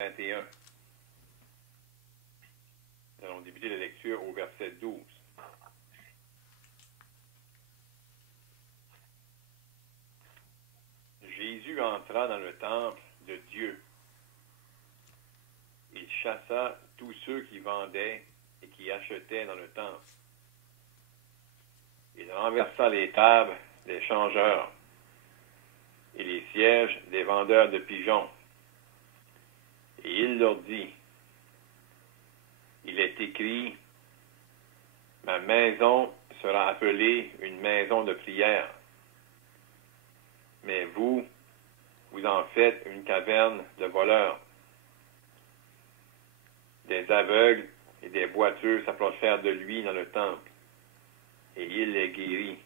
21. Nous allons débuter la lecture au verset 12. Jésus entra dans le temple de Dieu. Il chassa tous ceux qui vendaient et qui achetaient dans le temple. Il renversa les tables des changeurs et les sièges des vendeurs de pigeons. Et il leur dit, il est écrit, ma maison sera appelée une maison de prière. Mais vous en faites une caverne de voleurs. Des aveugles et des boiteux s'approchèrent de lui dans le temple, et il les guérit.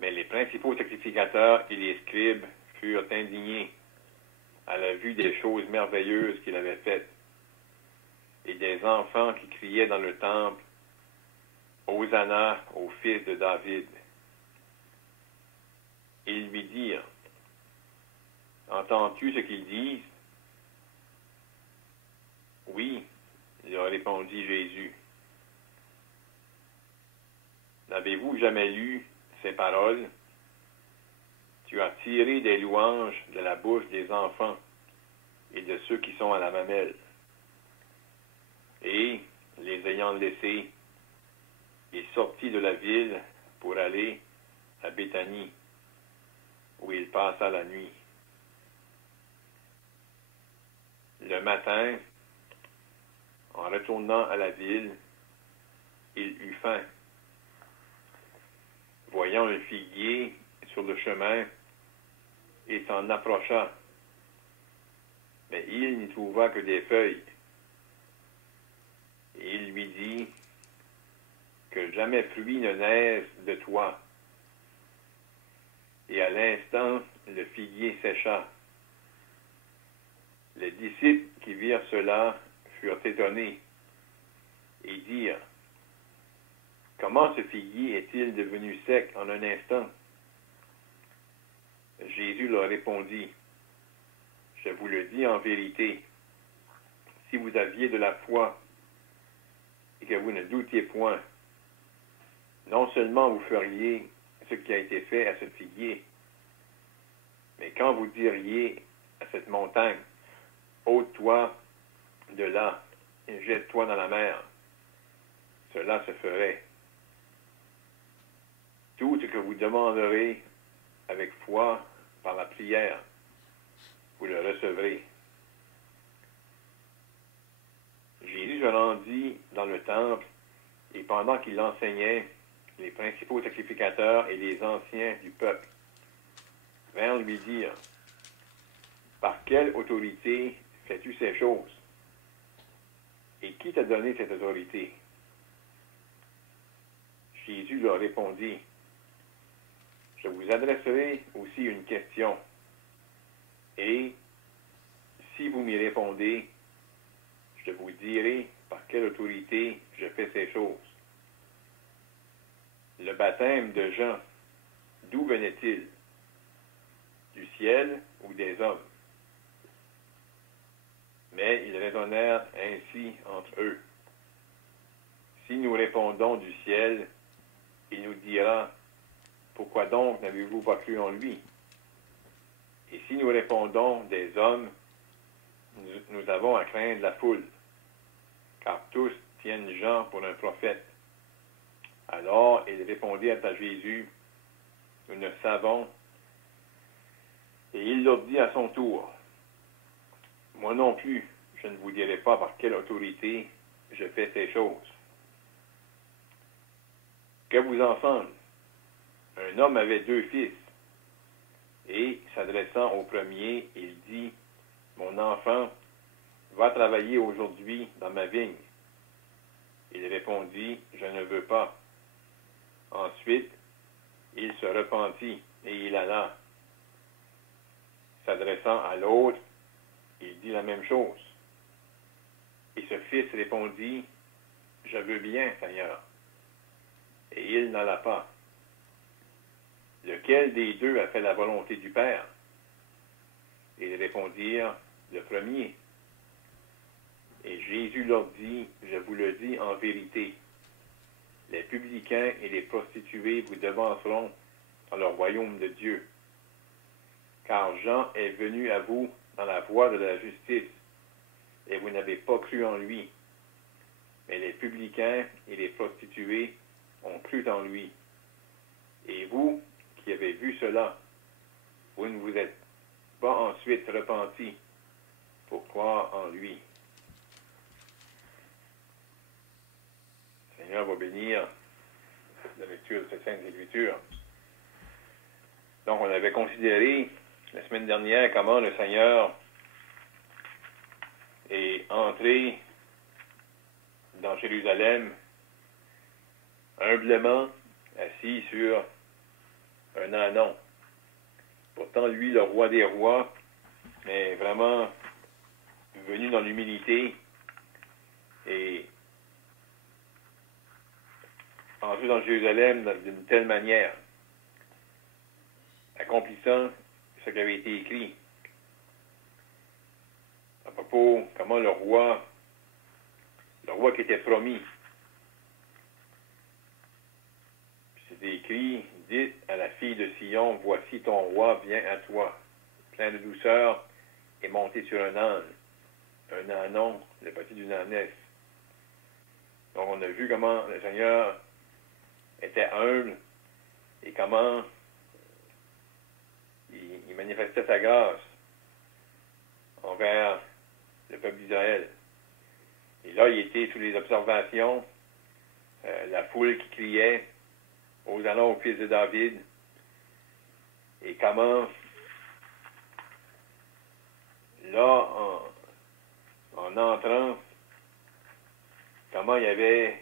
Mais les principaux sacrificateurs et les scribes furent indignés à la vue des choses merveilleuses qu'il avait faites, et des enfants qui criaient dans le temple, Hosanna au fils de David. Ils lui dirent, entends-tu ce qu'ils disent? Oui, leur répondit Jésus. N'avez-vous jamais lu ces paroles? Tu as tiré des louanges de la bouche des enfants et de ceux qui sont à la mamelle. Et, les ayant laissés, il sortit de la ville pour aller à Béthanie, où il passa la nuit. Le matin, en retournant à la ville, il eut faim. Voyant un figuier sur le chemin, il s'en approcha, mais il n'y trouva que des feuilles. Et il lui dit, que jamais fruit ne naisse de toi. Et à l'instant, le figuier sécha. Les disciples qui virent cela furent étonnés et dirent, comment ce figuier est-il devenu sec en un instant? Jésus leur répondit, je vous le dis en vérité, si vous aviez de la foi et que vous ne doutiez point, non seulement vous feriez ce qui a été fait à ce figuier, mais quand vous diriez à cette montagne, ôte-toi de là et jette-toi dans la mer, cela se ferait. Tout ce que vous demanderez avec foi par la prière, vous le recevrez. Jésus se rendit dans le temple, et pendant qu'il enseignait, les principaux sacrificateurs et les anciens du peuple vinrent lui dire, par quelle autorité fais-tu ces choses? Et qui t'a donné cette autorité? Jésus leur répondit, je vous adresserai aussi une question, et si vous m'y répondez, je vous dirai par quelle autorité je fais ces choses. Le baptême de Jean, d'où venait-il? Du ciel ou des hommes? Mais ils raisonnèrent ainsi entre eux. Si nous répondons du ciel, il nous dira, pourquoi donc n'avez-vous pas cru en lui? Et si nous répondons des hommes, nous avons à craindre la foule, car tous tiennent Jean pour un prophète. Alors ils répondirent à Jésus, nous ne savons. Et il leur dit à son tour, moi non plus, je ne vous dirai pas par quelle autorité je fais ces choses. Que vous en semble? Un homme avait 2 fils, et, s'adressant au premier, il dit, mon enfant, va travailler aujourd'hui dans ma vigne. Il répondit, je ne veux pas. Ensuite, il se repentit, et il alla. S'adressant à l'autre, il dit la même chose. Et ce fils répondit, je veux bien, Seigneur. Et il n'alla pas. Lequel des deux a fait la volonté du Père? Et ils répondirent, le premier. Et Jésus leur dit, je vous le dis en vérité, les publicains et les prostituées vous devanceront dans le royaume de Dieu. Car Jean est venu à vous dans la voie de la justice, et vous n'avez pas cru en lui. Mais les publicains et les prostituées ont cru en lui. Et vous, qui avez vu cela, vous ne vous êtes pas ensuite repentis pour croire en lui. Le Seigneur va bénir la lecture de cette Sainte Écriture. Donc, on avait considéré la semaine dernière comment le Seigneur est entré dans Jérusalem humblement, assis sur un ânon. Pourtant, lui, le roi des rois, est vraiment venu dans l'humilité et entré dans Jérusalem d'une telle manière, accomplissant ce qui avait été écrit à propos comment le roi qui était promis. C'est écrit, dites à la fille de Sion, voici ton roi vient à toi, plein de douceur et monté sur un âne, un ânon, le petit d'une ânesse. Donc on a vu comment le Seigneur était humble et comment il manifestait sa grâce envers le peuple d'Israël. Et là, il était sous les observations, la foule qui criait, Hosanna au fils de David, et comment, là, en entrant, comment il y avait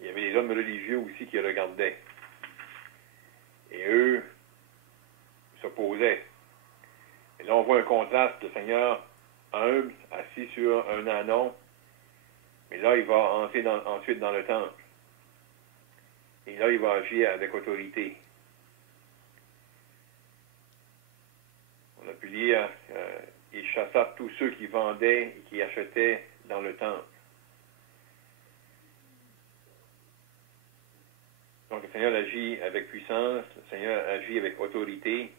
des hommes religieux aussi qui regardaient. Et eux s'opposaient. Et là, on voit un contraste, le Seigneur humble, assis sur un ânon, mais là, il va entrer ensuite dans le temple. Et là, il va agir avec autorité. On a pu lire, il chassa tous ceux qui vendaient et qui achetaient dans le temple. Donc, le Seigneur agit avec puissance, le Seigneur agit avec autorité,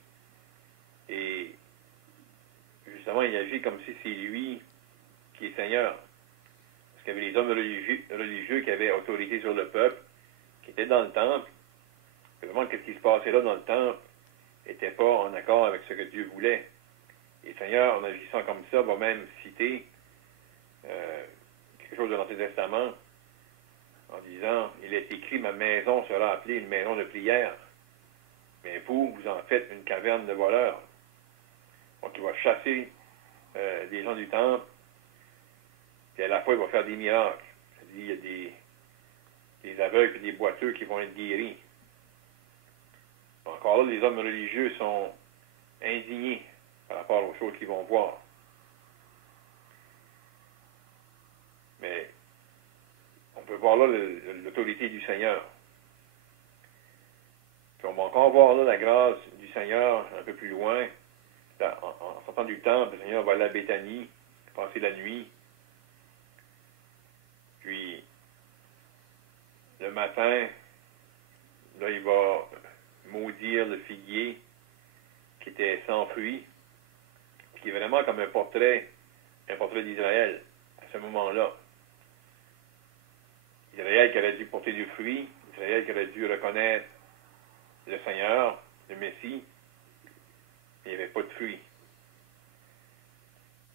et justement, il agit comme si c'est lui qui est Seigneur. Parce qu'il y avait les hommes religieux qui avaient autorité sur le peuple, qui étaient dans le temple. Et vraiment, ce qui se passait là dans le temple n'était pas en accord avec ce que Dieu voulait. Et le Seigneur, en agissant comme ça, va même citer quelque chose de l'Ancien Testament, en disant, il est écrit, ma maison sera appelée une maison de prière. Mais vous en faites une caverne de voleurs. Donc, il va chasser des gens du temple, et à la fois, il va faire des miracles. C'est-à-dire, il y a des aveugles et des boiteux qui vont être guéris. Encore là, les hommes religieux sont indignés par rapport aux choses qu'ils vont voir. Mais on peut voir là l'autorité du Seigneur. Puis on va encore voir là la grâce du Seigneur un peu plus loin. En sortant du temple, le Seigneur va aller à Béthanie, passer la nuit. Puis, le matin, là, il va maudire le figuier qui était sans fruits, qui est vraiment comme un portrait d'Israël à ce moment-là. Israël qui aurait dû porter du fruit, Israël qui aurait dû reconnaître le Seigneur, le Messie, il n'y avait pas de fruits.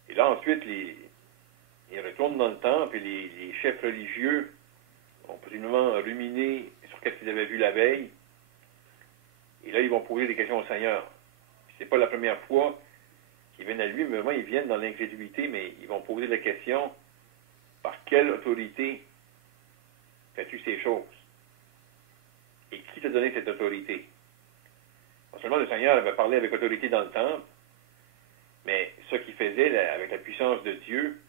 Et là, ensuite, ils retournent dans le temple et les chefs religieux ont possiblement ruminé sur ce qu'ils avaient vu la veille. Et là, ils vont poser des questions au Seigneur. Ce n'est pas la première fois qu'ils viennent à lui, mais vraiment, ils viennent dans l'incrédulité, mais ils vont poser la question, par quelle autorité fais-tu ces choses? Et qui t'a donné cette autorité? Non seulement le Seigneur avait parlé avec autorité dans le temple, mais ce qu'il faisait avec la puissance de Dieu,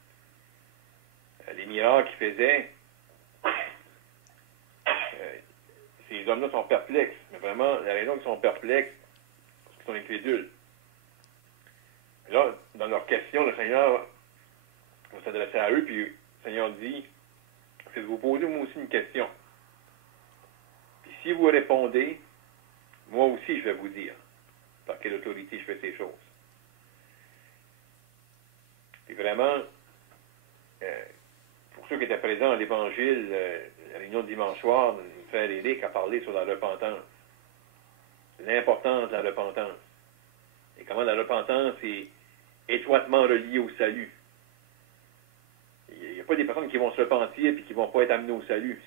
les miracles qu'il faisait, ces hommes-là sont perplexes. Mais vraiment, la raison qu'ils sont perplexes, c'est qu'ils sont incrédules. Là, dans leur question, le Seigneur va s'adresser à eux, puis le Seigneur dit, c'est de vous poser moi aussi une question. Puis si vous répondez, moi aussi je vais vous dire par quelle autorité je fais ces choses. Puis vraiment, pour ceux qui étaient présents à l'Évangile, la réunion de dimanche soir, le frère Éric a parlé sur la repentance. L'importance de la repentance. Et comment la repentance est étroitement reliée au salut. Il n'y a pas des personnes qui vont se repentir et qui ne vont pas être amenées au salut.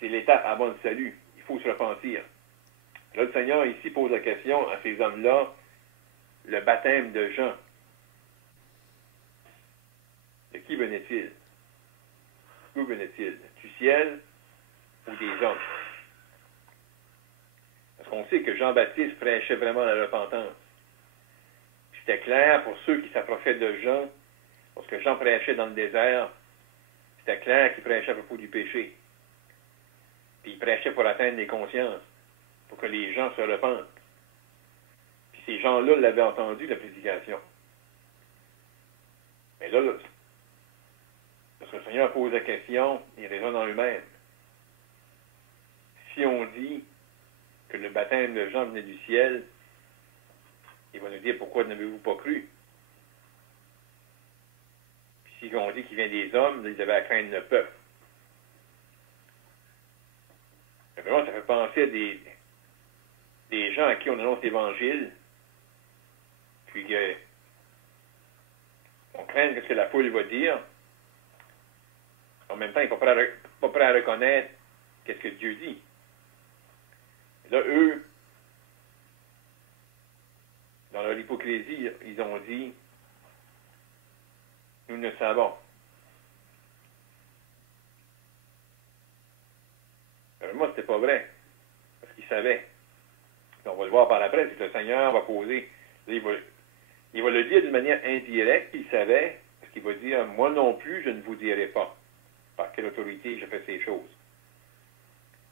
C'est l'étape avant le salut. Il faut se repentir. Là, le Seigneur ici pose la question à ces hommes-là, le baptême de Jean. De qui venait-il? D'où venait-il? Du ciel ou des hommes? Parce qu'on sait que Jean-Baptiste prêchait vraiment la repentance. C'était clair pour ceux qui s'approchaient de Jean, lorsque Jean prêchait dans le désert, c'était clair qu'il prêchait à propos du péché. Puis il prêchait pour atteindre les consciences, pour que les gens se repentent. Puis ces gens-là l'avaient entendu, la prédication. Mais là, lorsque le Seigneur pose la question, il raisonne en lui-même. Si on dit que le baptême de Jean venait du ciel, il va nous dire pourquoi n'avez-vous pas cru? Puis si on dit qu'il vient des hommes, ils avaient à craindre le peuple. Mais vraiment, ça fait penser à des gens à qui on annonce l'Évangile, puis on craint ce que la foule va dire. En même temps, ils ne sont pas prêts à reconnaître qu'est-ce que Dieu dit. Là, eux, dans leur hypocrisie, ils ont dit, nous ne savons. Mais moi, c'était pas vrai, parce qu'ils savaient. On va le voir par après, c'est que le Seigneur va poser, là, il va le dire d'une manière indirecte, qu'il savait, parce qu'il va dire, moi non plus, je ne vous dirai pas par quelle autorité je fais ces choses.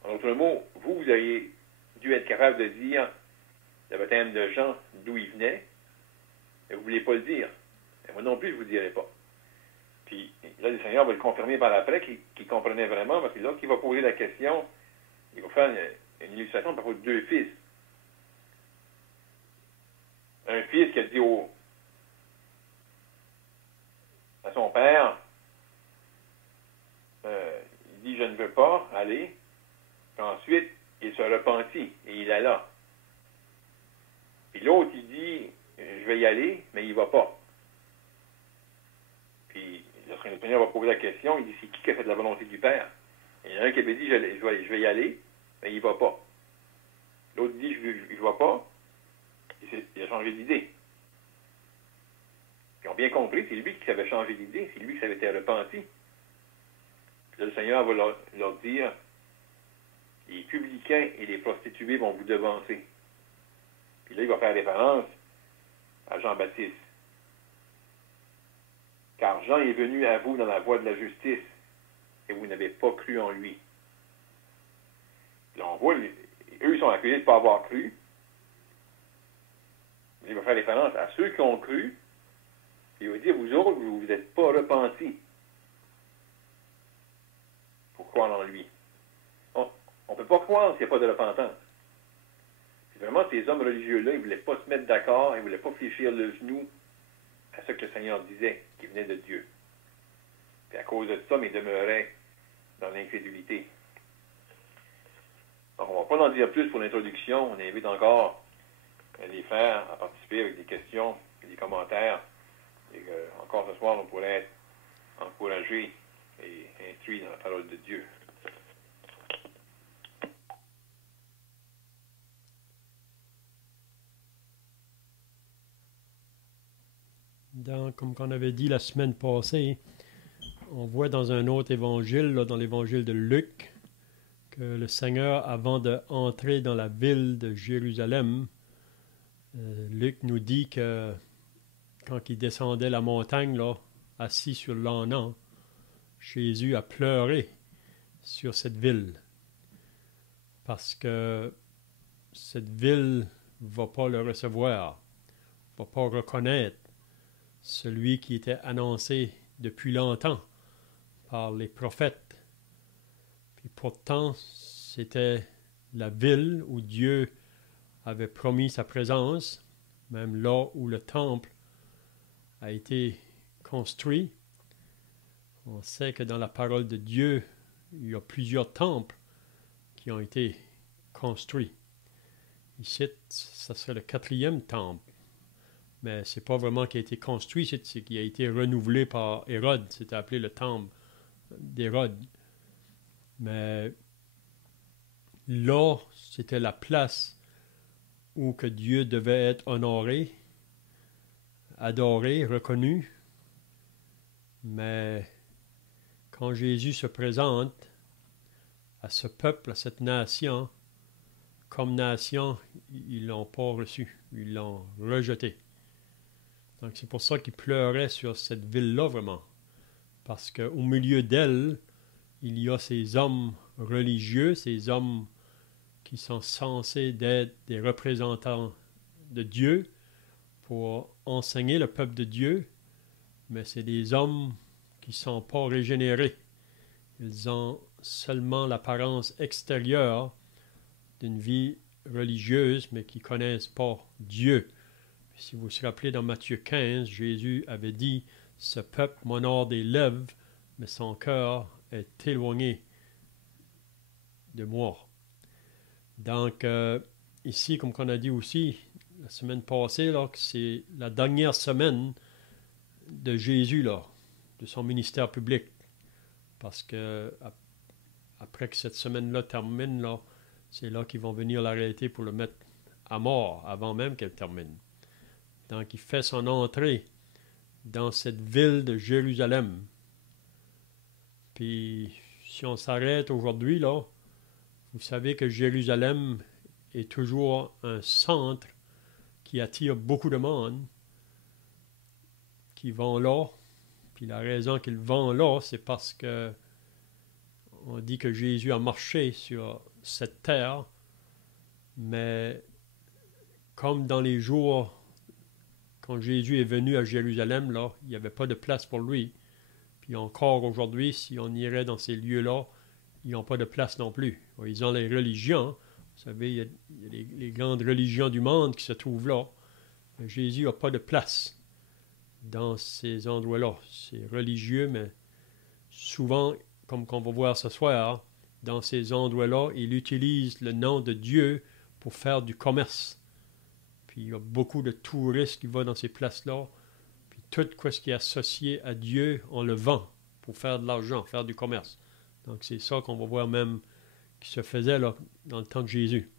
En d'autres mots, vous auriez dû être capable de dire le baptême de Jean, d'où il venait, mais vous ne voulez pas le dire. Et moi non plus, je ne vous dirai pas. Puis là, le Seigneur va le confirmer par après, qu'il comprenait vraiment, parce que là, qu'il va poser la question, il va faire une illustration par rapport aux deux fils. Un fils qui a dit à son père, il dit, je ne veux pas aller. Puis ensuite, il se repentit et il alla. Puis l'autre, il dit, je vais y aller, mais il ne va pas. Puis, lorsque le Seigneur va poser la question, il dit, c'est qui a fait la volonté du Père? Il y en a un qui avait dit, je vais y aller, mais il ne va pas. L'autre dit, je ne vais pas. Il a changé d'idée. Ils ont bien compris, c'est lui qui avait changé d'idée, c'est lui qui s'avait été repenti. Puis là, le Seigneur va leur dire, les publicains et les prostituées vont vous devancer. Puis là, il va faire référence à Jean-Baptiste. Car Jean est venu à vous dans la voie de la justice, et vous n'avez pas cru en lui. Là, on voit, eux, ils sont accusés de ne pas avoir cru. Il va faire référence à ceux qui ont cru, puis il va dire, vous autres, vous vous êtes pas repentis pour croire en lui. On ne peut pas croire s'il n'y a pas de repentance. Puis vraiment, ces hommes religieux-là, ils ne voulaient pas se mettre d'accord, ils ne voulaient pas fléchir le genou à ce que le Seigneur disait, qui venait de Dieu. Puis à cause de ça, ils demeuraient dans l'incrédulité. Donc, on ne va pas en dire plus pour l'introduction. On invite encore les frères à participer avec des questions et des commentaires. Et encore ce soir, on pourrait être encouragés et instruits dans la parole de Dieu. Comme on avait dit la semaine passée, on voit dans un autre évangile, là, dans l'évangile de Luc, que le Seigneur, avant d'entrer dans la ville de Jérusalem, Luc nous dit que quand il descendait la montagne, là, assis sur l'âne, Jésus a pleuré sur cette ville parce que cette ville ne va pas le recevoir. va pas reconnaître celui qui était annoncé depuis longtemps par les prophètes. Puis pourtant, c'était la ville où Dieu avait promis sa présence, même là où le temple a été construit. On sait que dans la parole de Dieu, il y a plusieurs temples qui ont été construits. Ici, ça serait le 4e temple. Mais ce n'est pas vraiment qui a été construit, c'est qui a été renouvelé par Hérode. C'était appelé le temple d'Hérode. Mais là, c'était la place où que Dieu devait être honoré, adoré, reconnu. Mais quand Jésus se présente à ce peuple, à cette nation, comme nation, ils ne l'ont pas reçu, ils l'ont rejeté. Donc c'est pour ça qu'ils pleuraient sur cette ville-là vraiment. Parce qu'au milieu d'elle, il y a ces hommes religieux, ces hommes qui sont censés être des représentants de Dieu pour enseigner le peuple de Dieu, mais c'est des hommes qui ne sont pas régénérés. Ils ont seulement l'apparence extérieure d'une vie religieuse, mais qui ne connaissent pas Dieu. Puis si vous vous rappelez dans Matthieu 15, Jésus avait dit « Ce peuple m'honore des lèvres, mais son cœur est éloigné de moi. » Donc, ici, comme on a dit aussi la semaine passée, là, que c'est la dernière semaine de Jésus, là, de son ministère public. Parce que après que cette semaine-là termine, là, c'est là qu'ils vont venir l'arrêter pour le mettre à mort, avant même qu'elle termine. Donc, il fait son entrée dans cette ville de Jérusalem. Puis, si on s'arrête aujourd'hui, là, vous savez que Jérusalem est toujours un centre qui attire beaucoup de monde qui vont là. Puis la raison qu'ils vont là, c'est parce que on dit que Jésus a marché sur cette terre, mais comme dans les jours quand Jésus est venu à Jérusalem, là, il n'y avait pas de place pour lui. Puis encore aujourd'hui, si on irait dans ces lieux-là, ils n'ont pas de place non plus. Ils ont les religions. Vous savez, il y a les grandes religions du monde qui se trouvent là. Mais Jésus n'a pas de place dans ces endroits-là. C'est religieux, mais souvent, comme qu'on va voir ce soir, dans ces endroits-là, il utilise le nom de Dieu pour faire du commerce. Puis il y a beaucoup de touristes qui vont dans ces places-là. Puis tout ce qui est associé à Dieu, on le vend pour faire de l'argent, faire du commerce. Donc c'est ça qu'on va voir même qui se faisait là, dans le temps de Jésus.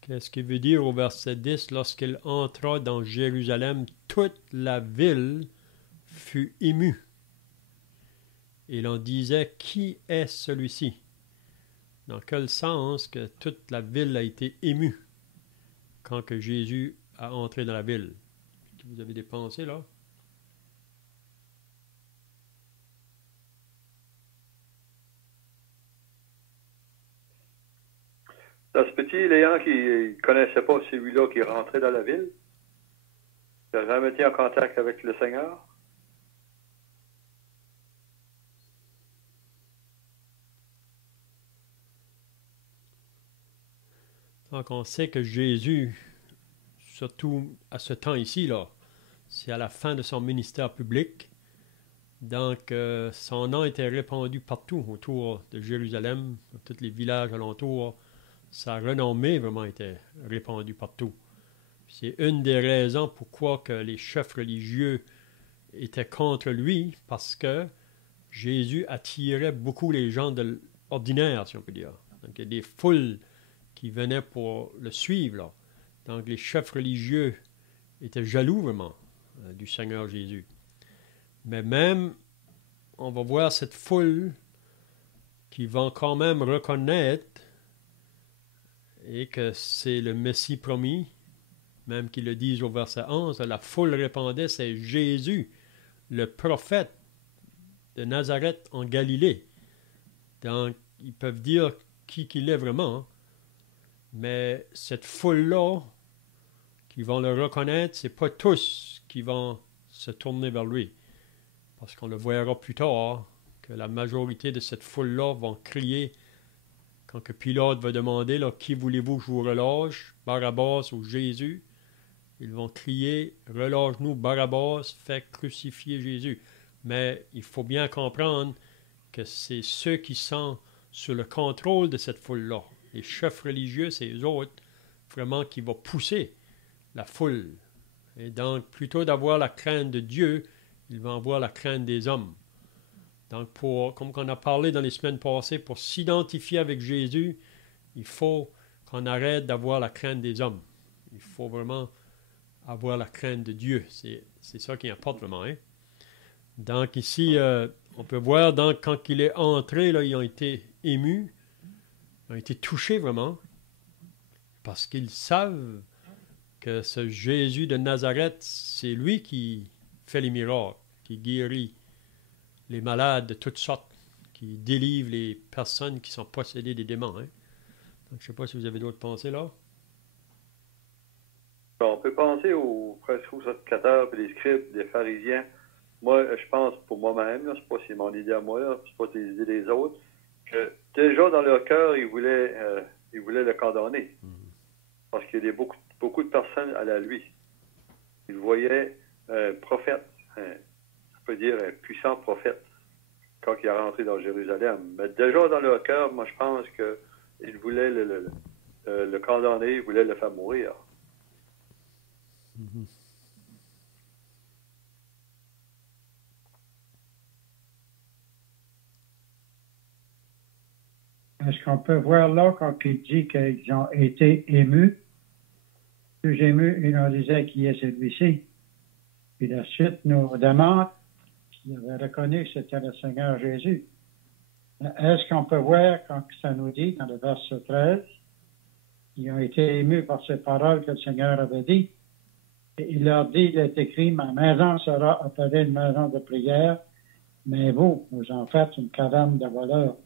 Qu'est-ce qu'il veut dire au verset 10? Lorsqu'il entra dans Jérusalem, toute la ville fut émue. Et l'on disait, qui est celui-ci? Dans quel sens que toute la ville a été émue quand que Jésus a entré dans la ville? Vous avez des pensées là? Dans ce petit Léon qui ne connaissait pas celui-là qui est rentré dans la ville, il n'a jamais été en contact avec le Seigneur. Donc on sait que Jésus, surtout à ce temps ici, là, c'est à la fin de son ministère public. Donc son nom était répandu partout autour de Jérusalem, dans tous les villages alentours. Sa renommée vraiment était répandue partout. C'est une des raisons pourquoi que les chefs religieux étaient contre lui, parce que Jésus attirait beaucoup les gens de ordinaires, si on peut dire. Donc il y a des foules qui venaient pour le suivre, là. Donc les chefs religieux étaient jaloux vraiment du Seigneur Jésus. Mais même, on va voir cette foule qui va quand même reconnaître et que c'est le Messie promis, même qu'ils le disent au verset 11, la foule répondait, c'est Jésus, le prophète de Nazareth en Galilée. Donc, ils peuvent dire qui qu'il est vraiment. Hein. Mais cette foule-là, qui vont le reconnaître, c'est pas tous qui vont se tourner vers lui. Parce qu'on le verra plus tard, que la majorité de cette foule-là vont crier quand que Pilate va demander là, qui voulez-vous que je vous relâche, Barabbas ou Jésus? Ils vont crier relâche-nous Barabbas, fais crucifier Jésus. Mais il faut bien comprendre que c'est ceux qui sont sous le contrôle de cette foule-là. Les chefs religieux, c'est eux autres vraiment qui vont pousser la foule. Et donc, plutôt d'avoir la crainte de Dieu, ils vont avoir la crainte des hommes. Donc, comme on a parlé dans les semaines passées, pour s'identifier avec Jésus, il faut qu'on arrête d'avoir la crainte des hommes. Il faut vraiment avoir la crainte de Dieu. C'est ça qui importe vraiment. Hein? Donc, ici, on peut voir, donc, quand il est entré, là, ils ont été émus, ils ont été touchés vraiment, parce qu'ils savent que ce Jésus de Nazareth, c'est lui qui fait les miracles, qui guérit les malades de toutes sortes, qui délivre les personnes qui sont possédées des démons. Hein? Donc, je ne sais pas si vous avez d'autres pensées là. On peut penser aux prédicateurs, les scribes, les pharisiens. Moi, je pense pour moi-même, c'est pas si mon idée à moi, là, c'est pas les idées des autres, que déjà dans leur cœur, ils voulaient le condamner. Parce qu'il y a beaucoup de personnes allaient à lui. Ils le voyaient prophète, on peut dire un puissant prophète, quand il est rentré dans Jérusalem. Mais déjà dans leur cœur, moi je pense qu'ils voulaient le condamner, ils voulaient le faire mourir. Mm-hmm. Est-ce qu'on peut voir là, quand il dit qu'ils ont été émus, plus émus, il en disait qui est celui-ci. Puis la suite nous demande qu'il avait reconnu que c'était le Seigneur Jésus. Est-ce qu'on peut voir, quand ça nous dit, dans le verset 13, ils ont été émus par ces paroles que le Seigneur avait dit. Et il leur dit, il est écrit, ma maison sera appelée une maison de prière, mais vous en faites une caverne de voleurs.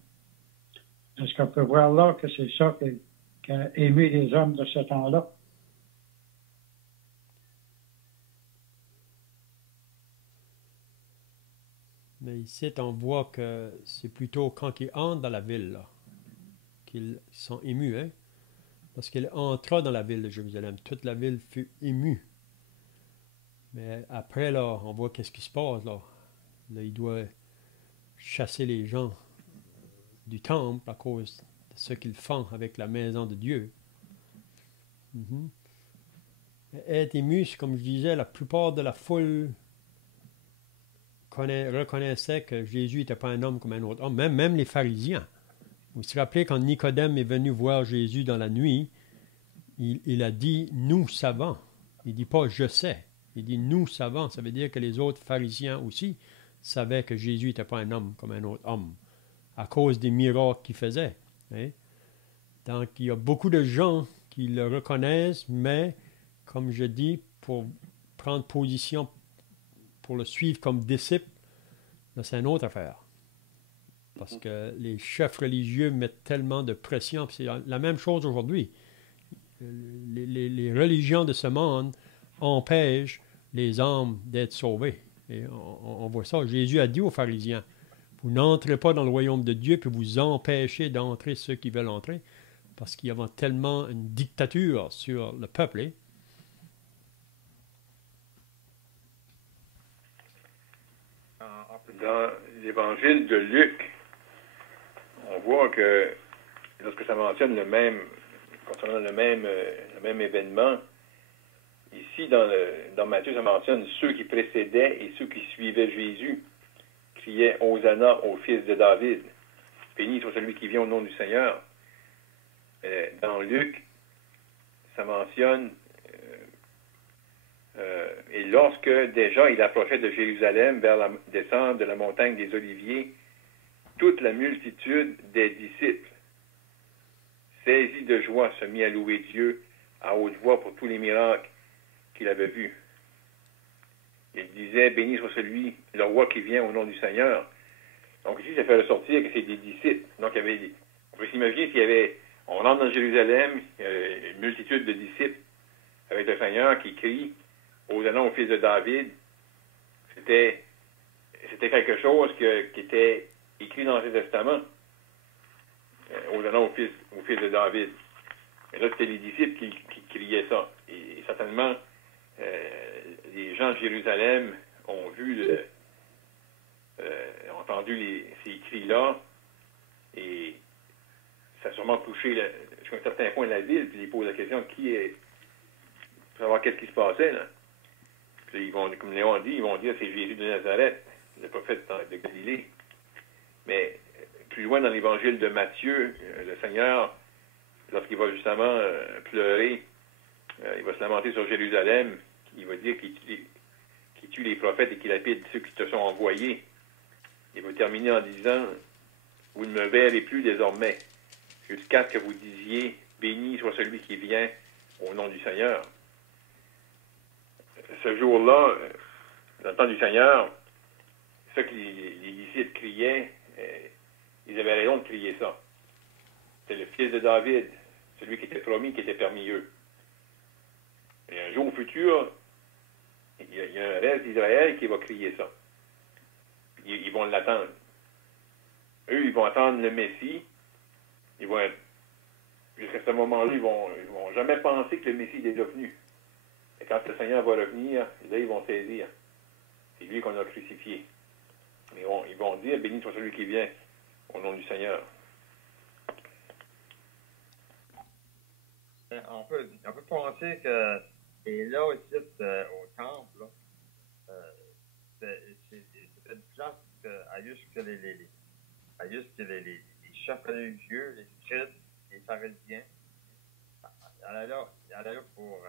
Est-ce qu'on peut voir là que c'est ça qui a ému les hommes de ce temps-là? Mais ici, on voit que c'est plutôt quand ils entrent dans la ville là, qu'ils sont émus. Hein? Parce qu'il entra dans la ville de Jérusalem. Toute la ville fut émue. Mais après, là, on voit qu'est-ce qui se passe. Là, il doit chasser les gens du temple à cause de ce qu'ils font avec la maison de Dieu. Mm-hmm. Être ému, comme je disais, la plupart de la foule reconnaissait que Jésus n'était pas un homme comme un autre homme, même les pharisiens. Vous vous rappelez, quand Nicodème est venu voir Jésus dans la nuit, il a dit « nous savons ». Il ne dit pas « je sais ». Il dit « nous savons ». Ça veut dire que les autres pharisiens aussi savaient que Jésus n'était pas un homme comme un autre homme, à cause des miracles qu'il faisait. Hein? Donc, il y a beaucoup de gens qui le reconnaissent, mais, comme je dis, pour prendre position pour le suivre comme disciple, c'est une autre affaire. Parce que les chefs religieux mettent tellement de pression. C'est la même chose aujourd'hui. Les religions de ce monde empêchent les âmes d'être sauvées. Et on voit ça. Jésus a dit aux pharisiens, vous n'entrez pas dans le royaume de Dieu, puis vous empêchez d'entrer ceux qui veulent entrer, parce qu'il y a tellement une dictature sur le peuple. Hein? Dans l'évangile de Luc, on voit que lorsque ça mentionne concernant le même événement, ici dans Matthieu, ça mentionne ceux qui précédaient et ceux qui suivaient Jésus, criaient Hosanna au fils de David. Béni soit celui qui vient au nom du Seigneur. Dans Luc, ça mentionne et lorsque déjà il approchait de Jérusalem vers la descente de la montagne des Oliviers, toute la multitude des disciples, saisis de joie, se mit à louer Dieu à haute voix pour tous les miracles qu'il avait vus. Il disait, béni soit celui, le roi qui vient au nom du Seigneur. Donc ici, ça fait ressortir que c'est des disciples. Donc, on peut s'imaginer s'il y avait, on rentre dans Jérusalem, il y a une multitude de disciples avec le Seigneur qui crie Hosanna au fils de David. C'était quelque chose qui était écrit dans l'Ancien Testament. Hosanna au fils de David. Mais là, c'était les disciples qui criaient ça. Et certainement, les gens de Jérusalem ont entendu ces cris-là, et ça a sûrement touché jusqu'à un certain point la ville, puis ils posent la question pour savoir qu'est-ce qui se passait, là. Puis ils vont, comme Léon a dit, ils vont dire c'est Jésus de Nazareth, le prophète de Galilée. Mais plus loin dans l'évangile de Matthieu, le Seigneur, lorsqu'il va justement pleurer, il va se lamenter sur Jérusalem, il va dire qu'il tue les prophètes et qu'il lapide ceux qui te sont envoyés. Il va terminer en disant « Vous ne me verrez plus désormais, jusqu'à ce que vous disiez « Béni soit celui qui vient au nom du Seigneur ». Ce jour-là, dans le temps du Seigneur, ce que les disciples criaient, ils avaient raison de crier ça. C'est le fils de David, celui qui était promis, qui était parmi eux. Et un jour futur, il y a un reste d'Israël qui va crier ça. Ils vont l'attendre. Eux, ils vont attendre le Messie. Jusqu'à ce moment-là, ils vont jamais penser que le Messie est déjà venu. Et quand le Seigneur va revenir, là, ils vont saisir. C'est lui qu'on a crucifié. Ils vont dire, béni soit celui qui vient au nom du Seigneur. On peut penser que, et là aussi, au temple, là, c'est une place à juste que les chefs religieux, les scribes, les pharisiens, allaient là pour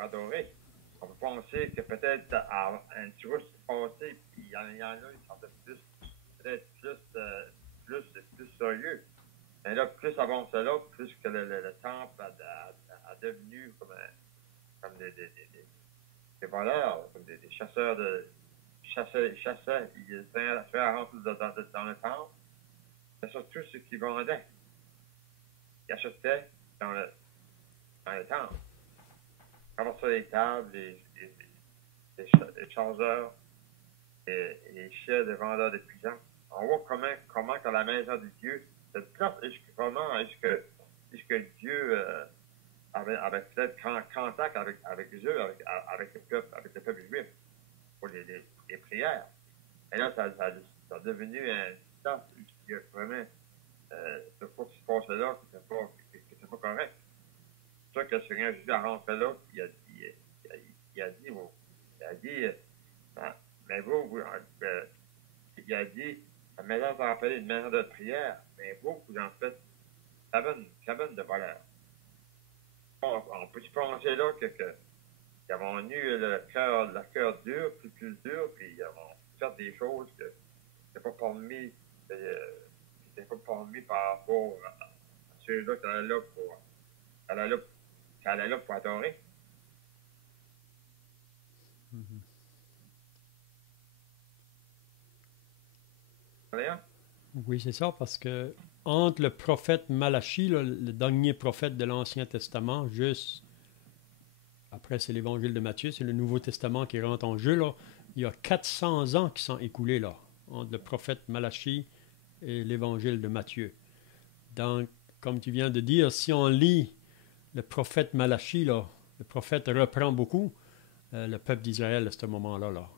adorer. On peut penser que peut-être un touriste passé, puis il y en a qui sont peut-être plus sérieux. Mais là, plus avant cela, plus que le temple a devenu comme des voleurs, comme des chasseurs ils se rentrer dans le temple. C'est surtout ceux qui vendaient. Ils achetaient dans le temple. Comme ça, les tables, les chargeurs et les chiens de vendeurs de puissance. On voit comment que la maison de Dieu, cette place, est-ce que Dieu avait peut-être contact avec eux, avec le peuple juif, pour les prières. Et là, ça a devenu un temps où il y a vraiment ce qui se passait là, qui n'était pas correct. C'est ça que le Seigneur Jésus a rentré là, il a dit, mais vous il a dit, la maison va appeler une maison de prière, mais vous en faites cabane de voleurs. On peut se penser là qu'ils avons eu le cœur dur, plus dur, puis ils ont fait des choses qui n'étaient pas permis par rapport à ceux-là qui allaient là pour adorer. Oui, c'est ça, parce que entre le prophète Malachie, là, le dernier prophète de l'Ancien Testament, juste après c'est l'Évangile de Matthieu, c'est le Nouveau Testament qui rentre en jeu, là, il y a 400 ans qui sont écoulés là, entre le prophète Malachie et l'Évangile de Matthieu. Donc, comme tu viens de dire, si on lit le prophète Malachie, là, le prophète reprend beaucoup le peuple d'Israël à ce moment-là. Là.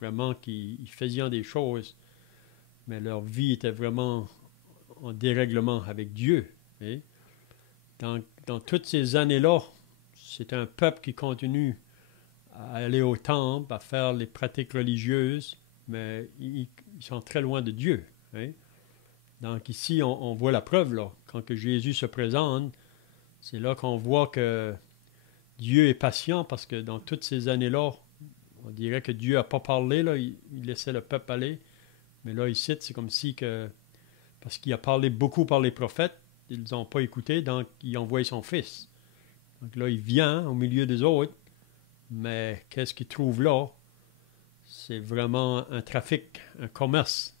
Vraiment qu'ils faisaient des choses, mais leur vie était vraiment en dérèglement avec Dieu. Et dans toutes ces années-là, c'est un peuple qui continue à aller au temple, à faire les pratiques religieuses, mais ils sont très loin de Dieu. Hein? Donc ici, on voit la preuve, là. Quand que Jésus se présente, c'est là qu'on voit que Dieu est patient, parce que dans toutes ces années-là, on dirait que Dieu n'a pas parlé, là. Il laissait le peuple aller. Mais là, ici, c'est comme si parce qu'il a parlé beaucoup par les prophètes, ils n'ont pas écouté, donc il envoie son fils. Donc là, il vient au milieu des autres, mais qu'est-ce qu'il trouve là? c'est vraiment un trafic, un commerce.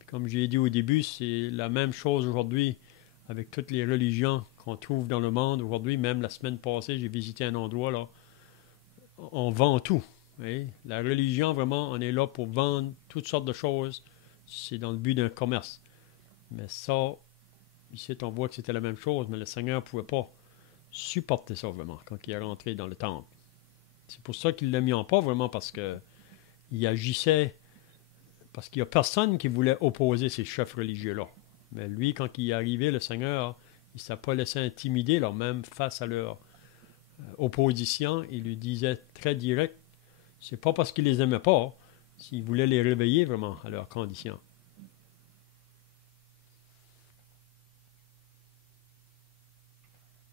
Puis comme j'ai dit au début, c'est la même chose aujourd'hui avec toutes les religions qu'on trouve dans le monde. Aujourd'hui, même la semaine passée, j'ai visité un endroit, là, on vend tout. Oui? La religion, vraiment, on est là pour vendre toutes sortes de choses. C'est dans le but d'un commerce. Mais ça, ici, on voit que c'était la même chose, mais le Seigneur ne pouvait pas supporter ça vraiment quand il est rentré dans le temple. C'est pour ça qu'il ne l'a mis en pas vraiment parce qu'il agissait, parce qu'il n'y a personne qui voulait opposer ces chefs religieux-là. Mais lui, quand il est arrivé, le Seigneur, il ne s'est pas laissé intimider, là, même face à leur opposition. Il lui disait très direct, c'est pas parce qu'il les aimait pas, s'il voulait les réveiller vraiment à leurs conditions.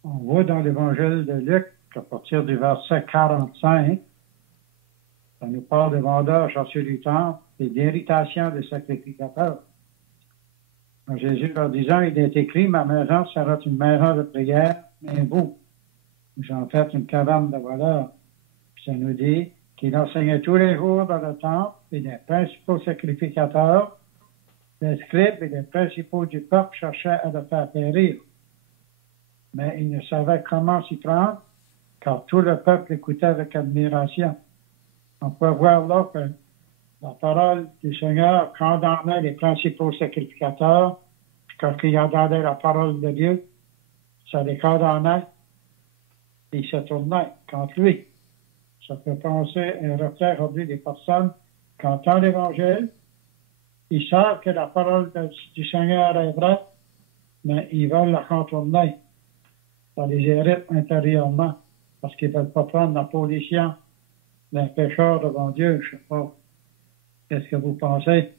On voit dans l'Évangile de Luc, à partir du verset 45, ça nous parle des vendeurs chercheurs du temple et d'irritation des sacrificateurs. En Jésus leur disant, il est écrit, ma maison sera une maison de prière, mais vous en faites une caverne de voleurs. Puis ça nous dit qu'il enseignait tous les jours dans le temple et les principaux sacrificateurs, les scribes et les principaux du peuple cherchaient à le faire périr. Mais ils ne savaient comment s'y prendre, car tout le peuple écoutait avec admiration. On peut voir là que la parole du Seigneur condamnait les principaux sacrificateurs, puis quand ils entendaient la parole de Dieu, ça les condamnait, et ils se tournaient contre lui. Ça peut penser à un reflet aujourd'hui des personnes qui entendent l'Évangile, ils savent que la parole du Seigneur est vraie, mais ils veulent la contourner. Ça les irrite intérieurement, parce qu'ils ne veulent pas prendre la position d'un pécheur devant Dieu. Je ne sais pas. Qu'est-ce que vous pensez?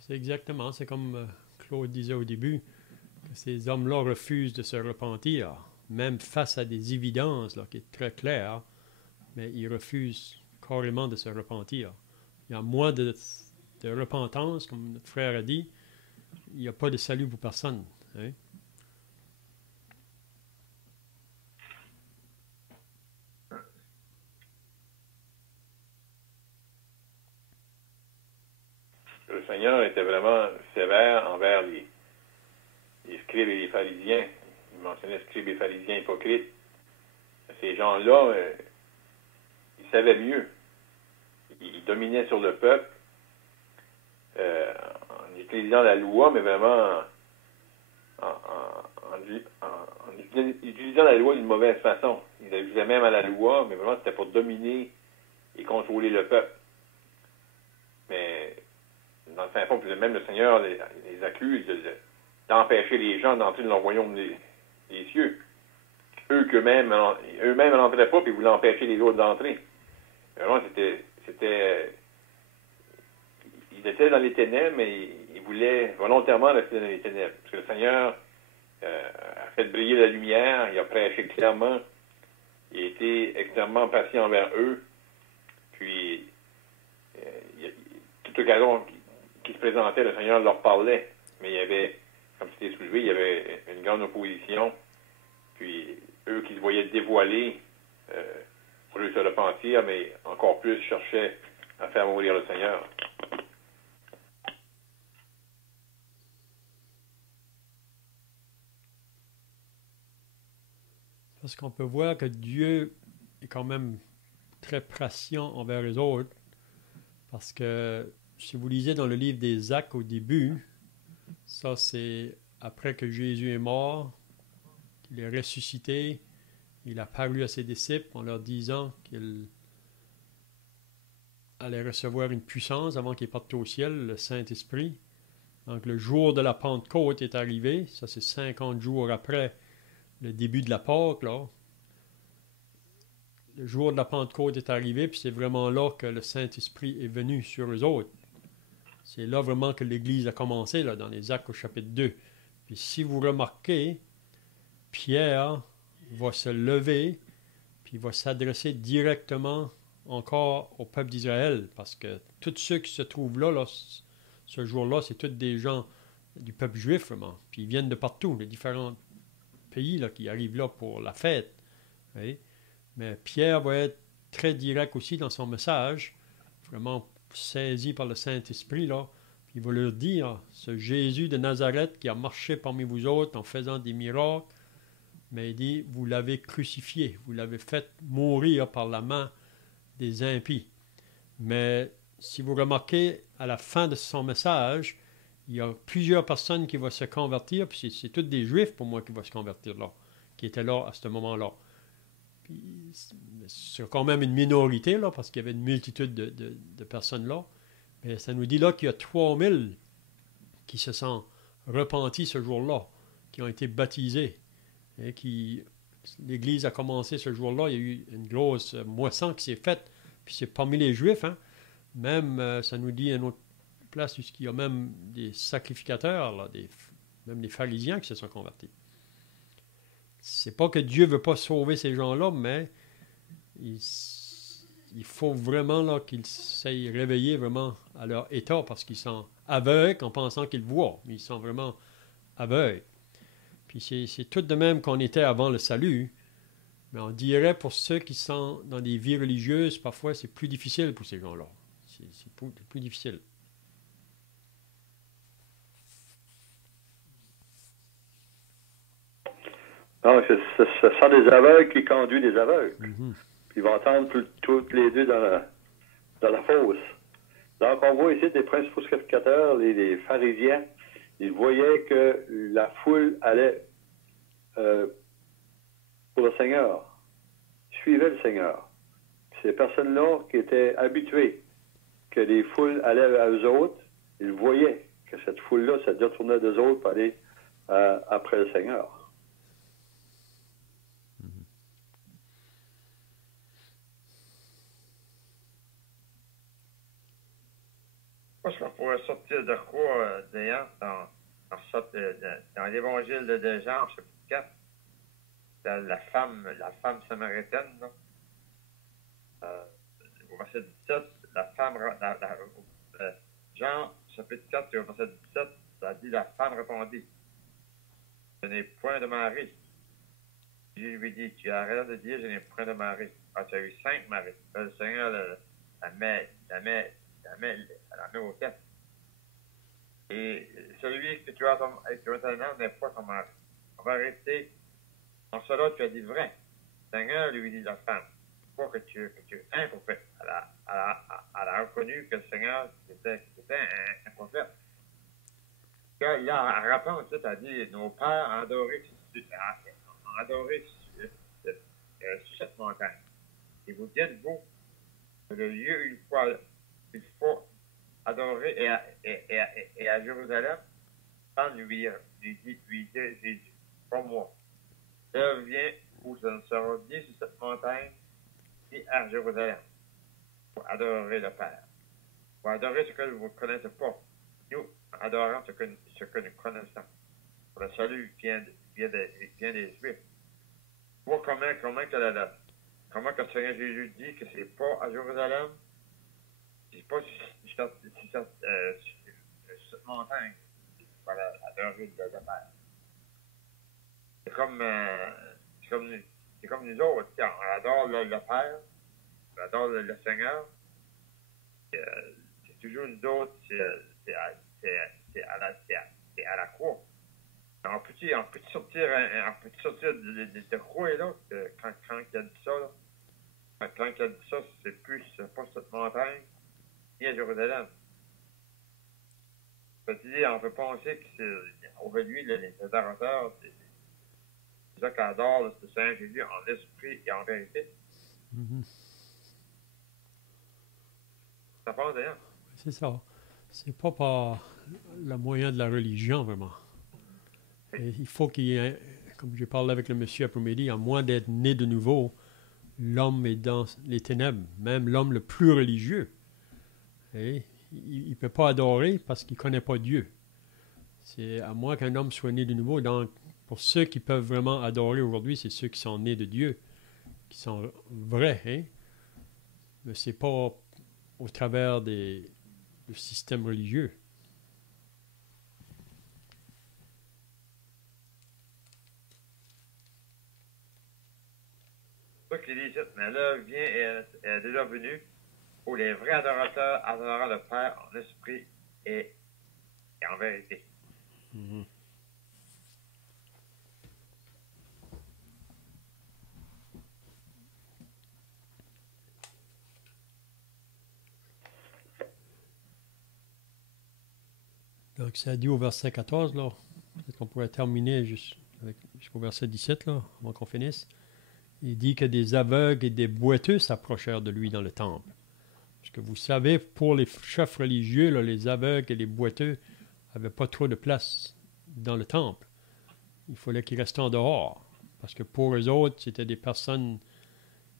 C'est exactement, c'est comme Claude disait au début, que ces hommes-là refusent de se repentir, même face à des évidences là, qui est très claires, mais ils refusent carrément de se repentir. Il y a moins de repentance, comme notre frère a dit, il n'y a pas de salut pour personne. Hein? Le Seigneur était vraiment sévère envers les scribes et les pharisiens. Il mentionnait scribes et pharisiens hypocrites. Ces gens-là, ils savaient mieux. Ils dominaient sur le peuple en utilisant la loi, mais vraiment en utilisant la loi d'une mauvaise façon. Ils abusaient même à la loi, mais vraiment c'était pour dominer et contrôler le peuple. Mais dans le fin fond, même le Seigneur les accuse d'empêcher les gens d'entrer dans le royaume des cieux. Eux-mêmes n'entraient pas, puis ils voulaient empêcher les autres d'entrer. Vraiment, ils étaient dans les ténèbres, mais ils voulaient volontairement rester dans les ténèbres. Parce que le Seigneur a fait briller la lumière, il a prêché clairement, il a été extrêmement patient envers eux. Puis, toute occasion qui se présentait, le Seigneur leur parlait. Mais il y avait, comme c'était soulevé, il y avait une grande opposition. Puis, eux qui se voyaient dévoilés, pour eux se repentir, mais encore plus cherchaient à faire mourir le Seigneur. Parce qu'on peut voir que Dieu est quand même très patient envers les autres. Parce que si vous lisez dans le livre des Actes au début, ça c'est après que Jésus est mort, qu'il est ressuscité, il a paru à ses disciples en leur disant qu'il allait recevoir une puissance avant qu'il parte au ciel, le Saint-Esprit. Donc le jour de la Pentecôte est arrivé, ça c'est 50 jours après le début de la Pâque, là. Le jour de la Pentecôte est arrivé, puis c'est vraiment là que le Saint-Esprit est venu sur eux autres. C'est là vraiment que l'Église a commencé, là, dans les Actes au chapitre 2. Puis si vous remarquez, Pierre va se lever, puis il va s'adresser directement encore au peuple d'Israël, parce que tous ceux qui se trouvent là ce jour-là, c'est tous des gens du peuple juif, vraiment. Puis ils viennent de partout, les différents pays là, qui arrivent là pour la fête. Oui. Mais Pierre va être très direct aussi dans son message, vraiment saisi par le Saint-Esprit, là. Puis il va leur dire, ce Jésus de Nazareth qui a marché parmi vous autres en faisant des miracles, mais il dit, vous l'avez crucifié, vous l'avez fait mourir par la main des impies. Mais si vous remarquez, à la fin de son message, il y a plusieurs personnes qui vont se convertir, puis c'est tous des Juifs pour moi qui vont se convertir là, qui étaient là à ce moment-là. Puis c'est quand même une minorité, là, parce qu'il y avait une multitude de personnes là. Mais ça nous dit là qu'il y a 3000 qui se sont repentis ce jour-là, qui ont été baptisés. Et l'Église a commencé ce jour-là, il y a eu une grosse moisson qui s'est faite, puis c'est parmi les Juifs, hein. Même, ça nous dit à une autre place où il y a même des sacrificateurs, là, même des pharisiens qui se sont convertis. C'est pas que Dieu ne veut pas sauver ces gens-là, mais il faut vraiment là, qu'ils s'aillent réveiller vraiment à leur état, parce qu'ils sont aveugles en pensant qu'ils voient, mais ils sont vraiment aveugles. Puis c'est tout de même qu'on était avant le salut, mais on dirait pour ceux qui sont dans des vies religieuses, parfois c'est plus difficile pour ces gens-là. C'est plus difficile. Non, ce sont des aveugles qui conduisent des aveugles. Mm-hmm. Puis ils vont entendre toutes les deux dans la fosse. Donc, on voit ici des principaux sacrificateurs, les pharisiens, ils voyaient que la foule allait pour le Seigneur, suivait le Seigneur. Ces personnes-là qui étaient habituées que les foules allaient à eux autres, ils voyaient que cette foule-là se détournait d'eux autres pour aller après le Seigneur. Parce qu'on pourrait sortir de quoi, d'ailleurs, dans l'évangile de Jean, chapitre 4, la femme samaritaine, là, au verset 17, Jean, chapitre 4, au verset 17, ça dit, la femme répondit, je n'ai point de mari. Jésus lui dit, tu as raison de dire, je n'ai point de mari. Ah, tu as eu 5 maris. Le Seigneur la met au test. Et celui que tu as maintenant n'est pas ton mari. On va arrêter. En cela, tu as dit vrai. Le Seigneur lui dit la femme, pas que tu es un prophète. Elle a reconnu que le Seigneur était un prophète. Quand il a rappelé, tu as dit, nos pères ont adoré sur cette montagne. Et vous dites, vous, que le lieu une fois il faut adorer et à Jérusalem, sans lui dit Jésus, pas moi. L'heure vient où ce ne sera ni sur cette montagne, ni à Jérusalem, pour adorer le Père. Pour adorer ce que vous ne connaissez pas. Nous adorons ce que nous connaissons. Pour le salut vient des Juifs. Vois comment que le Seigneur Jésus dit que c'est pas à Jérusalem, c'est pas sur cette montagne, pour adorer le Père. C'est comme nous autres, on adore le Père, on adore le Seigneur. C'est toujours nous autres, c'est à la croix. On peut sortir de croix là, quand il a dit ça, là. Quand il a dit ça, c'est pas cette montagne, ni à Jérusalem. C'est-à-dire, on peut penser qu'aujourd'hui, les adorateurs, c'est ceux qui adorent le Seigneur Jésus en esprit et en vérité. Mm-hmm. Ça passe d'ailleurs. C'est ça. C'est pas par le moyen de la religion, vraiment. Et il faut qu'il y ait, comme j'ai parlé avec le monsieur après-midi, à moins d'être né de nouveau, l'homme est dans les ténèbres, même l'homme le plus religieux. Et il ne peut pas adorer parce qu'il ne connaît pas Dieu. C'est à moins qu'un homme soit né de nouveau. Donc, pour ceux qui peuvent vraiment adorer aujourd'hui, c'est ceux qui sont nés de Dieu, qui sont vrais. Hein? Mais ce n'est pas au travers du système religieux. C'est ça qu'il dit, mais là vient et est déjà venu, où les vrais adorateurs adoreront le Père en esprit et en vérité. Mhm. Donc, ça dit au verset 14, là. Peut-être qu'on pourrait terminer jusqu'au verset 17, là, avant qu'on finisse. Il dit que des aveugles et des boiteux s'approchèrent de lui dans le temple. Parce que vous savez, pour les chefs religieux, là, les aveugles et les boiteux n'avaient pas trop de place dans le temple. Il fallait qu'ils restent en dehors. Parce que pour eux autres, c'était des personnes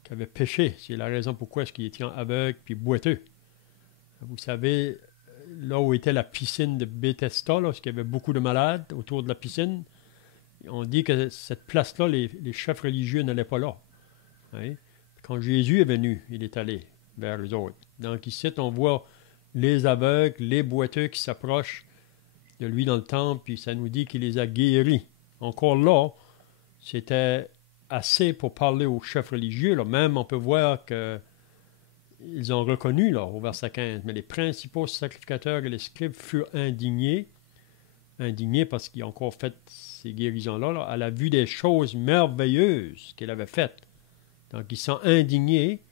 qui avaient péché. C'est la raison pourquoi est-ce qu'ils étaient aveugles puis boiteux. Vous savez, là où était la piscine de Bethesda, là, parce qu'il y avait beaucoup de malades autour de la piscine, on dit que cette place-là, les chefs religieux n'allaient pas là. Hein? Quand Jésus est venu, il est allé vers les autres. Donc ici, on voit les aveugles, les boiteux qui s'approchent de lui dans le temple, puis ça nous dit qu'il les a guéris. Encore là, c'était assez pour parler aux chefs religieux. Là. Même, on peut voir que ils ont reconnu, là, au verset 15, mais les principaux sacrificateurs et les scribes furent indignés parce qu'ils ont encore fait ces guérisons-là, là, à la vue des choses merveilleuses qu'il avait faites. Donc, ils sont indignés,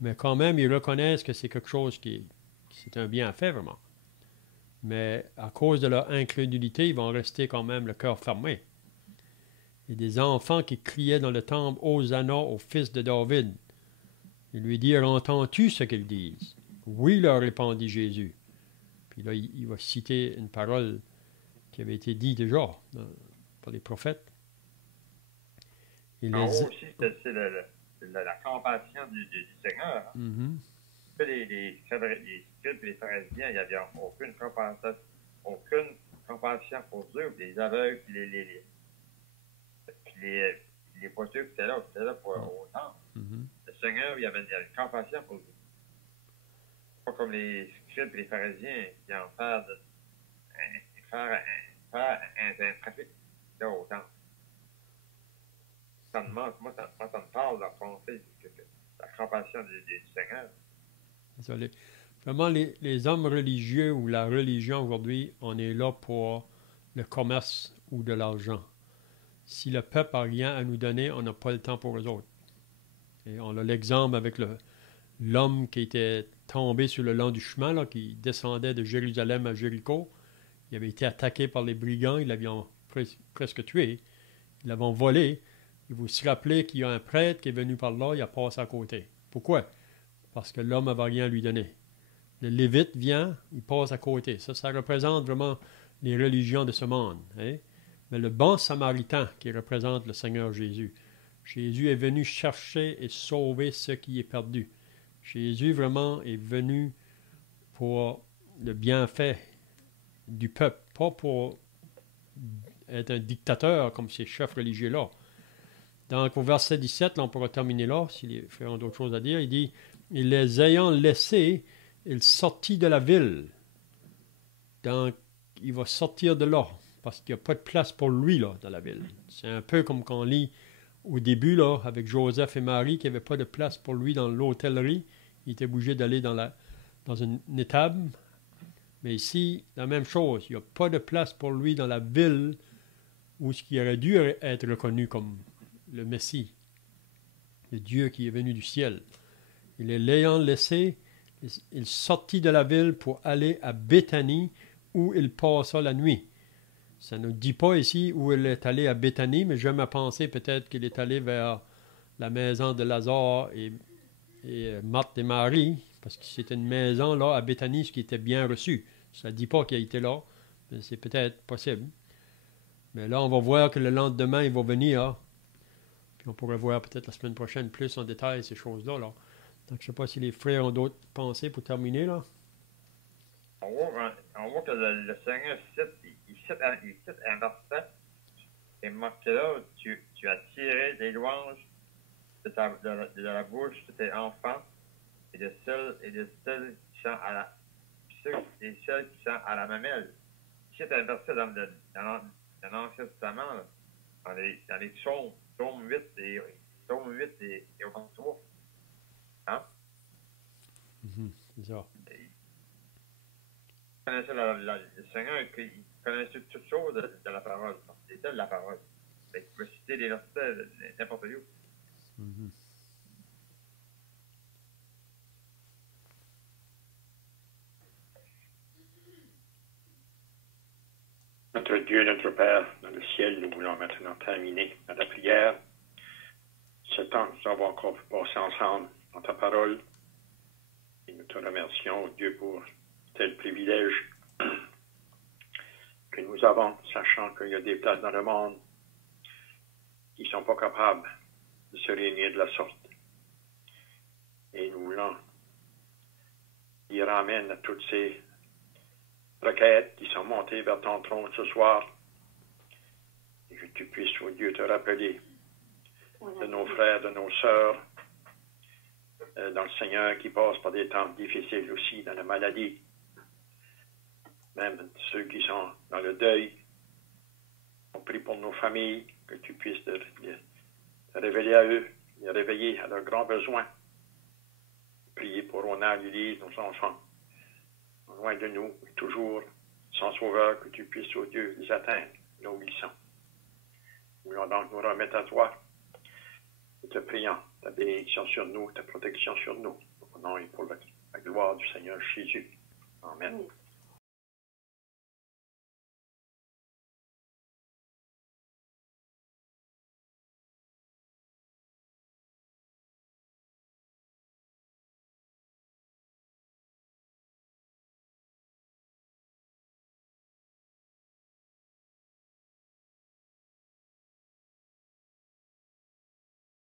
mais quand même, ils reconnaissent que c'est quelque chose c'est un bienfait, vraiment. Mais à cause de leur incrédulité, ils vont rester quand même le cœur fermé. Et des enfants qui criaient dans le temple, Hosanna au fils de David. Ils lui dirent, entends-tu ce qu'ils disent? Oui, leur répondit Jésus. Puis là, il va citer une parole qui avait été dite déjà par les prophètes. En haut aussi, c'est la compassion du Seigneur. Hein? Mm-hmm. Les scribes et les pharisiens, il n'y avait aucune compassion pour eux, les aveugles, les poisseux qui étaient là pour autant. Mm-hmm. Le Seigneur, il y avait une compassion pour eux. Pas comme les scribes et les pharisiens qui en faire un trafic là autant. Ça me parle de la pensée, la compassion du Seigneur. Désolé. Vraiment, les hommes religieux ou la religion aujourd'hui, on est là pour le commerce ou de l'argent. Si le peuple n'a rien à nous donner, on n'a pas le temps pour eux autres. Et on a l'exemple avec l'homme qui était tombé sur le long du chemin, là, qui descendait de Jérusalem à Jéricho. Il avait été attaqué par les brigands, ils l'avaient presque tué. Ils l'avaient volé. Et vous vous rappelez qu'il y a un prêtre qui est venu par là, il a passé à côté. Pourquoi? Parce que l'homme n'avait rien à lui donner. Le Lévite vient, il passe à côté. Ça représente vraiment les religions de ce monde. Hein? Mais le bon samaritain qui représente le Seigneur Jésus. Jésus est venu chercher et sauver ce qui est perdu. Jésus vraiment est venu pour le bienfait du peuple, pas pour être un dictateur comme ces chefs religieux-là. Donc au verset 17, là, on pourra terminer là, si les frères ont d'autres choses à dire, il dit, « Et les ayant laissés, il sortit de la ville. » Donc, il va sortir de là, parce qu'il n'y a pas de place pour lui là, dans la ville. C'est un peu comme quand on lit au début, là, avec Joseph et Marie, qu'il n'y avait pas de place pour lui dans l'hôtellerie. Il était obligé d'aller dans une étable. Mais ici, la même chose. Il n'y a pas de place pour lui dans la ville où ce qui aurait dû être reconnu comme le Messie, le Dieu qui est venu du ciel. Il est l'ayant laissé, il sortit de la ville pour aller à Béthanie, où il passa la nuit. Ça ne nous dit pas ici où il est allé à Béthanie, mais j'aime à penser peut-être qu'il est allé vers la maison de Lazare et Marthe et Marie, parce que c'était une maison là à Béthanie, ce qui était bien reçu. Ça ne dit pas qu'il a été là, mais c'est peut-être possible. Mais là, on va voir que le lendemain, il va venir. Puis on pourrait voir peut-être la semaine prochaine plus en détail ces choses-là. Là. Donc, je ne sais pas si les frères ont d'autres pensées pour terminer, là. On voit que le Seigneur cite un verset. Et marqué là, tu as tiré des louanges de la bouche de tes enfants et de celles qui sont à la mamelle. C'est un verset dans l'Ancien Testament, là, dans les psaumes 8 et 23. Hein? C'est ça. Il connaissait le Seigneur, il connaissait toutes choses de la parole. C'était de la parole. Il pouvait citer des versets n'importe où. Notre Dieu, notre Père, dans le ciel, nous voulons maintenant terminer notre prière. Ce temps que nous avons encore passé ensemble dans ta parole. Et nous te remercions, Dieu, pour tel privilège que nous avons, sachant qu'il y a des places dans le monde qui ne sont pas capables de se réunir de la sorte. Et nous voulons dire amen à toutes ces requêtes qui sont montées vers ton trône ce soir. Et que tu puisses, oh Dieu, te rappeler de nos frères, de nos sœurs, dans le Seigneur, qui passent par des temps difficiles aussi, dans la maladie. Même ceux qui sont dans le deuil. On prie pour nos familles, que tu puisses te révéler à eux, les réveiller à leurs grands besoins. Prier pour Ronald, Lise, nos enfants. Loin de nous, toujours, sans sauveur, que tu puisses, oh Dieu, les atteindre, là où ils sont. Nous voulons donc nous remettre à toi, et te prions, ta bénédiction sur nous, ta protection sur nous, au nom et pour la gloire du Seigneur Jésus. Amen.